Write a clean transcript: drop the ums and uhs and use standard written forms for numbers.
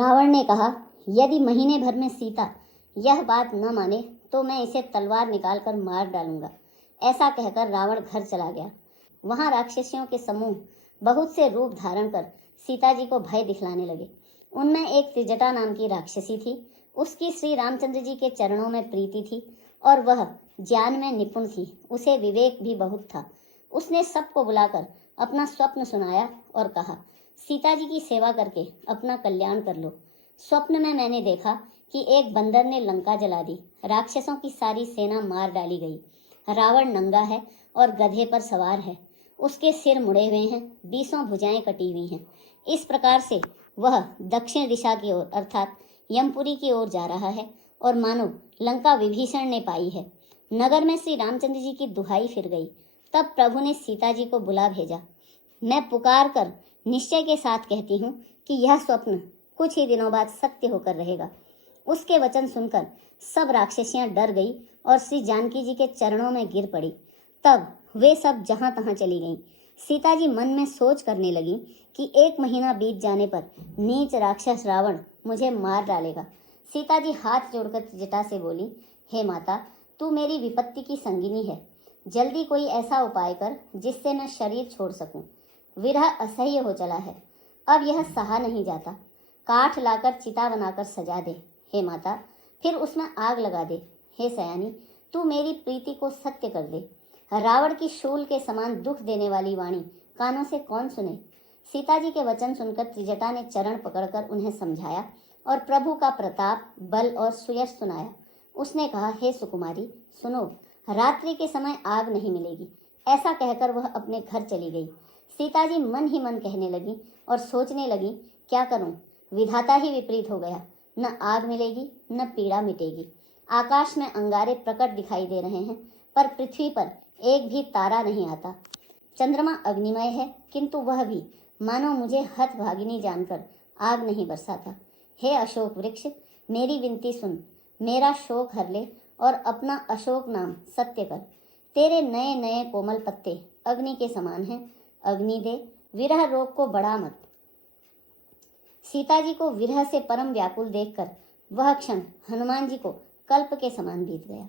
रावण ने कहा, यदि महीने भर में सीता यह बात न माने तो मैं इसे तलवार निकालकर मार डालूंगा। ऐसा कहकर रावण घर चला गया। वहां राक्षसियों के समूह बहुत से रूप धारण कर सीता जी को भय दिखलाने लगे। उनमें एक त्रिजटा नाम की राक्षसी थी। उसकी श्री रामचंद्र जी के चरणों में प्रीति थी और वह ज्ञान में निपुण थी। उसे विवेक भी बहुत था। उसने सबको बुलाकर अपना स्वप्न सुनाया और कहा, सीता जी की सेवा करके अपना कल्याण कर लो। स्वप्न में मैंने देखा कि एक बंदर ने लंका जला दी। राक्षसों की सारी सेना मार डाली गई। रावण नंगा है और गधे पर सवार है। उसके सिर मुड़े हुए हैं, 20 भुजाएं कटी हुई हैं। इस प्रकार से वह दक्षिण दिशा की ओर अर्थात यमपुरी की ओर जा रहा है और मानो लंका विभीषण ने पाई है। नगर में श्री रामचंद्र जी की दुहाई फिर गई। तब प्रभु ने सीता जी को बुला भेजा। मैं पुकार कर निश्चय के साथ कहती हूँ कि यह स्वप्न कुछ ही दिनों बाद सत्य होकर रहेगा। उसके वचन सुनकर सब राक्षसियां डर गई और श्री जानकी जी के चरणों में गिर पड़ी। तब वे सब जहां तहां चली गईं। सीता जी मन में सोच करने लगी कि 1 महीना बीत जाने पर नीच राक्षस रावण मुझे मार डालेगा। सीता जी हाथ जोड़कर त्रिजटा से बोली, हे माता, तू मेरी विपत्ति की संगिनी है। जल्दी कोई ऐसा उपाय कर जिससे मैं शरीर छोड़ सकूं। विरह असह्य हो चला है, अब यह सहा नहीं जाता। काठ लाकर चिता बनाकर सजा दे हे माता, फिर उसमें आग लगा दे। हे सयानी, तू मेरी प्रीति को सत्य कर दे। रावण की शूल के समान दुख देने वाली वाणी कानों से कौन सुने। सीता जी के वचन सुनकर त्रिजटा ने चरण पकड़कर उन्हें समझाया और प्रभु का प्रताप, बल और सुयश सुनाया। उसने कहा, हे सुकुमारी सुनो, रात्रि के समय आग नहीं मिलेगी। ऐसा कहकर वह अपने घर चली गई। सीता जी मन ही मन कहने लगी और सोचने लगी, क्या करूं, विधाता ही विपरीत हो गया। न आग मिलेगी न पीड़ा मिटेगी। आकाश में अंगारे प्रकट दिखाई दे रहे हैं, पर पृथ्वी पर एक भी तारा नहीं आता। चंद्रमा अग्निमय है, किंतु वह भी मानो मुझे हतभागिनी जानकर आग नहीं बरसाता। हे अशोक वृक्ष, मेरी विनती सुन, मेरा शोक हर ले और अपना अशोक नाम सत्य कर। तेरे नए नए कोमल पत्ते अग्नि के समान हैं। अग्नि दे, विरह रोग को बढ़ा मत। सीता जी को विरह से परम व्याकुल देखकर वह क्षण हनुमान जी को कल्प के समान बीत गया।